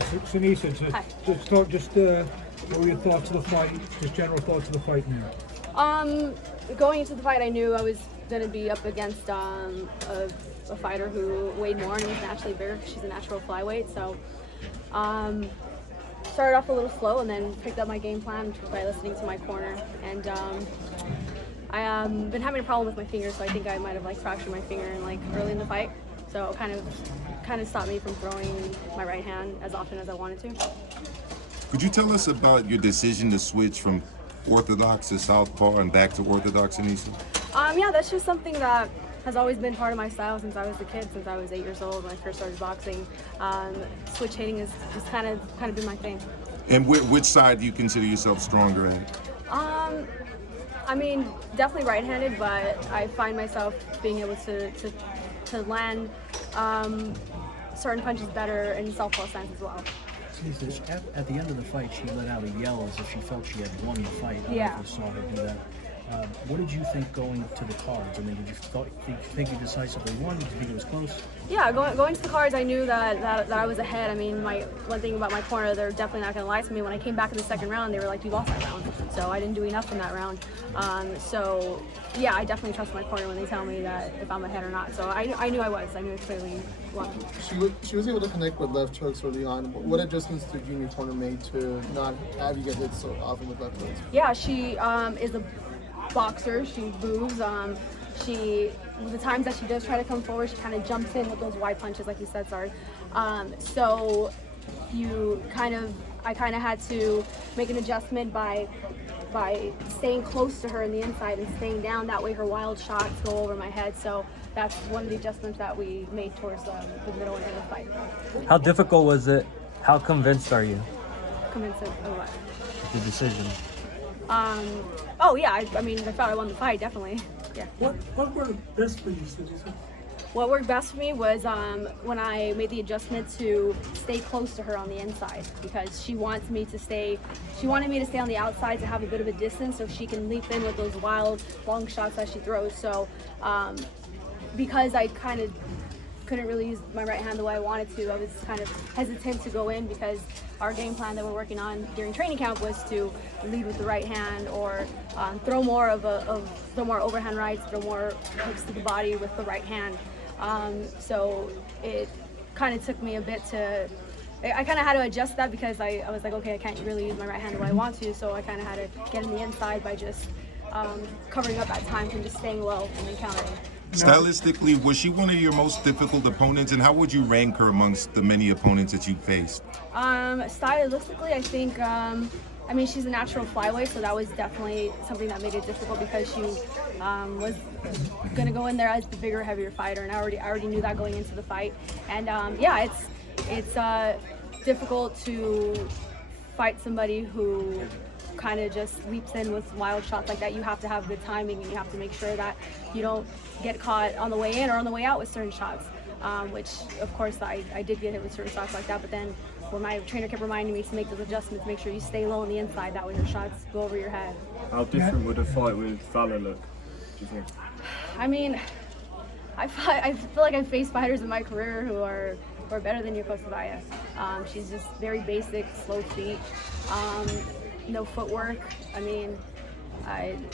Seniesa, what were your thoughts of the fight? Just general thoughts of the fight now. Going into the fight, I knew I was going to be up against a fighter who weighed more and was naturally bigger. She's a natural flyweight, so started off a little slow and then picked up my game plan by listening to my corner. And I been having a problem with my finger, so I think I might have fractured my finger early in the fight. So it kind of stopped me from throwing my right hand as often as I wanted to. Could you tell us about your decision to switch from orthodox to southpaw and back to orthodox, Seniesa? Yeah, that's just something that has always been part of my style since I was a kid, since I was 8 years old when I first started boxing. Switch hitting has just kind of been my thing. And which side do you consider yourself stronger at? I mean, definitely right-handed, but I find myself being able to land certain punches better in southpaw stance as well. At the end of the fight, she let out a yell as if she felt she had won the fight. I don't know if you saw her do that. What did you think going to the cards? I mean, did you think you decisively won? Did you think it was close? Yeah, going to the cards, I knew that I was ahead. I mean, one thing about my corner, they're definitely not going to lie to me. When I came back in the second round, they were like, "You lost that round," so I didn't do enough in that round. So yeah, I definitely trust my corner when they tell me that if I'm ahead or not. So I knew I was. I knew I clearly won. She was able to connect with left hooks early on. What adjustments did you and your corner make to not have you get hit so often with left hooks? Yeah, she is a boxer. She moves. The times that she does try to come forward, she kind of jumps in with those wide punches, like you said. Sorry. So I kind of had to make an adjustment by staying close to her in the inside and staying down. That way, her wild shots go over my head. So that's one of the adjustments that we made towards the middle and end of the fight. How difficult was it? How convinced are you? Convinced of what? The decision. Oh yeah, I mean, I thought I won the fight, definitely. Yeah. What worked best for you, Seniesa? What worked best for me was when I made the adjustment to stay close to her on the inside, because she wanted me to stay on the outside to have a bit of a distance so she can leap in with those wild long shots that she throws. So because I kind of couldn't really use my right hand the way I wanted to, I was kind of hesitant to go in, because our game plan that we're working on during training camp was to lead with the right hand or throw more overhand rights, throw more hooks to the body with the right hand. So it kind of took me a bit I kind of had to adjust that, because I was like, okay, I can't really use my right hand the way I want to, so I kind of had to get in the inside by just covering up at times and just staying low and then countering. Stylistically, was she one of your most difficult opponents, and how would you rank her amongst the many opponents that you faced? Stylistically, I think, I mean, she's a natural flyweight, so that was definitely something that made it difficult, because she was going to go in there as the bigger, heavier fighter, and I already knew that going into the fight. And yeah, it's difficult to fight somebody who kind of just leaps in with wild shots like that. You have to have good timing, and you have to make sure that you don't get caught on the way in or on the way out with certain shots, which of course I did get hit with certain shots like that, but then when my trainer kept reminding me to make those adjustments, make sure you stay low on the inside, that way your shots go over your head. How different would a fight with Valle look, do you think? I mean, I feel like I've faced fighters in my career who are better than Yokasta Valle. She's just very basic, slow feet, no footwork. I mean,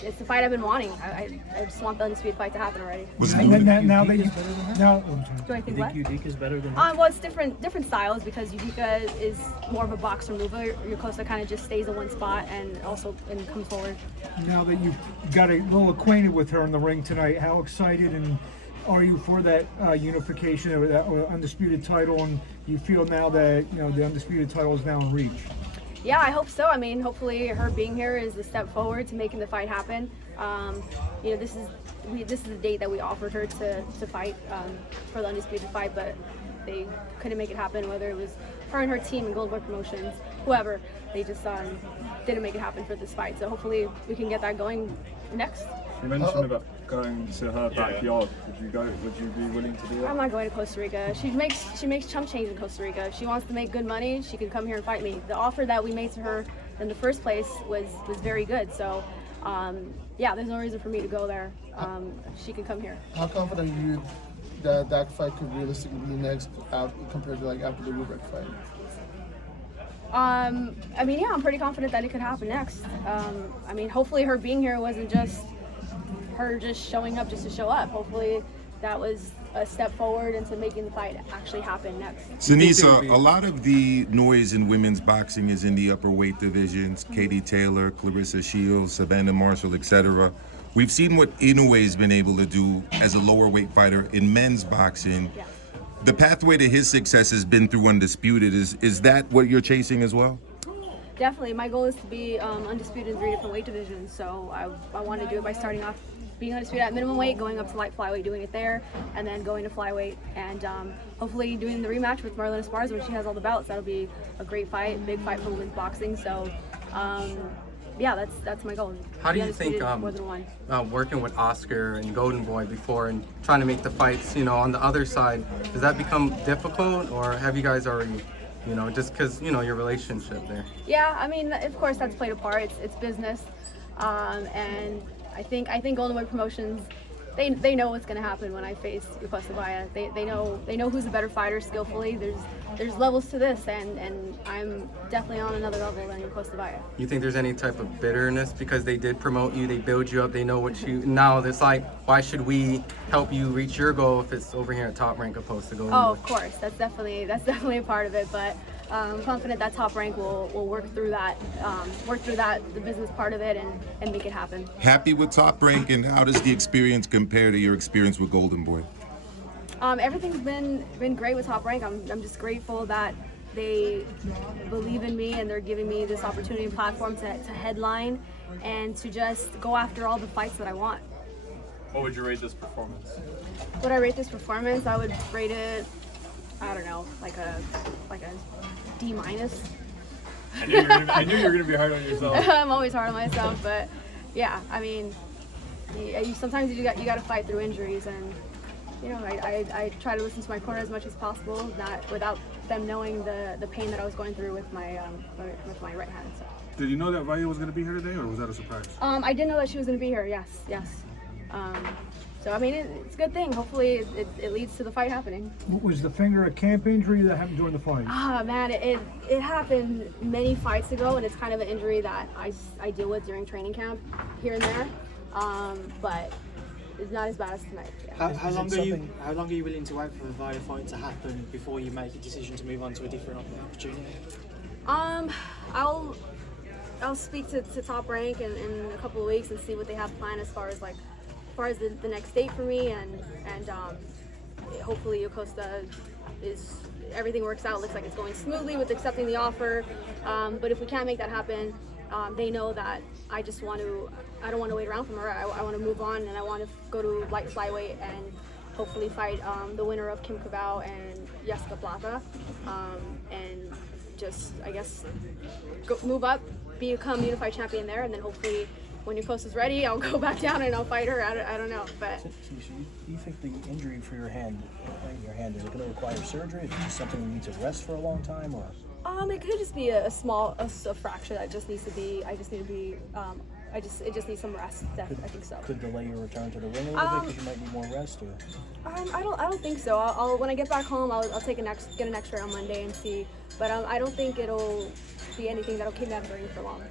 it's the fight I've been wanting. I just want the undisputed fight to happen already. Now that you Do I think what? Yudica is better than her? Well, it's different styles, because Yudica is more of a boxer mover. Yokasta kind of just stays in one spot and comes forward. Now that you've got a little acquainted with her in the ring tonight, how excited are you for that unification of that undisputed title, and you feel now that the undisputed title is now in reach? Yeah, I hope so. I mean, hopefully her being here is a step forward to making the fight happen. This is the date that we offered her to fight for the undisputed fight, but they couldn't make it happen, whether it was her and her team and Goldberg Promotions, whoever. They just didn't make it happen for this fight. So hopefully we can get that going next. You mentioned about going to her backyard. Would you be willing to do that? I'm not going to Costa Rica. She makes chump change in Costa Rica. If she wants to make good money, she can come here and fight me. The offer that we made to her in the first place was very good. So yeah, there's no reason for me to go there. She can come here. How confident are you that fight could realistically be next compared to after the Rubric fight? I mean, yeah, I'm pretty confident that it could happen next. I mean, hopefully her being here wasn't just her just showing up just to show up. Hopefully that was a step forward into making the fight actually happen next. Seniesa, a lot of the noise in women's boxing is in the upper weight divisions. Katie Taylor, Clarissa Shields, Savannah Marshall, etc. We've seen what Inoue's been able to do as a lower weight fighter in men's boxing. Yeah. The pathway to his success has been through undisputed. Is that what you're chasing as well? Definitely. My goal is to be undisputed in 3 different weight divisions. So I want to do it by starting off being undisputed at minimum weight, going up to light flyweight, doing it there, and then going to flyweight, and hopefully doing the rematch with Marlena Esparza when she has all the belts. That'll be a great fight, big fight for women's boxing. So yeah, that's my goal. How do Be you think more than one. working with Oscar and Golden Boy before and trying to make the fights, on the other side, does that become difficult, or have you guys already, just because your relationship there? Yeah, I mean, of course that's played a part. It's business, and I think Golden Boy Promotions, they know what's going to happen when I face Yokasta Valle. They know who's a better fighter skillfully. There's levels to this, and I'm definitely on another level than Yokasta Valle. You think there's any type of bitterness because they did promote you, they build you up, they know what you, now it's like, why should we help you reach your goal if it's over here at Top Rank opposed to Golden Boy? Oh, of course, that's definitely a part of it, but I'm confident that Top Rank will work through that, the business part of it, and make it happen. Happy with Top Rank, and how does the experience compare to your experience with Golden Boy? Everything's been great with Top Rank. I'm just grateful that they believe in me and they're giving me this opportunity and platform to headline and to just go after all the fights that I want. What would you rate this performance? Would I rate this performance? I would rate it, I don't know, like a D-. I knew you were gonna be hard on yourself. I'm always hard on myself, but yeah, I mean, sometimes you got to fight through injuries, and I try to listen to my corner as much as possible, not without them knowing the pain that I was going through with my right hand. So. Did you know that Valle was gonna be here today, or was that a surprise? I did know that she was going to be here. Yes. So I mean, it's a good thing. Hopefully, it leads to the fight happening. Was the finger a camp injury that happened during the fight? Ah, man, it happened many fights ago, and it's kind of an injury that I deal with during training camp here and there, but it's not as bad as tonight. Yeah. How long are you willing to wait for the Valle fight to happen before you make a decision to move on to a different opportunity? I'll speak to Top Rank in a couple of weeks and see what they have planned as far as the next date for me, and hopefully Yokasta everything works out. Looks like it's going smoothly with accepting the offer, but if we can't make that happen, they know that I don't want to wait around for her. I want to move on, and I want to go to light flyweight and hopefully fight the winner of Kim Cabal and Jessica Plata, and just, I guess, move up, become unified champion there, and then hopefully when Yokasta's ready, I'll go back down and I'll fight her. I don't know, but. So do you think the injury for your hand, is it going to require surgery? Is it something you need to rest for a long time, or? It could just be a small fracture that just needs to be. It just needs some rest. I think so. Could delay your return to the ring a little bit because you might need more rest, or? I don't think so. I'll when I get back home, I'll get an X-ray on Monday and see. But I don't think it'll be anything that'll keep me out of the ring for long.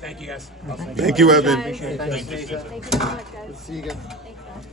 Thank you, guys. Thank you, Evan. Thank you so much, guys. See you again. Thanks, guys.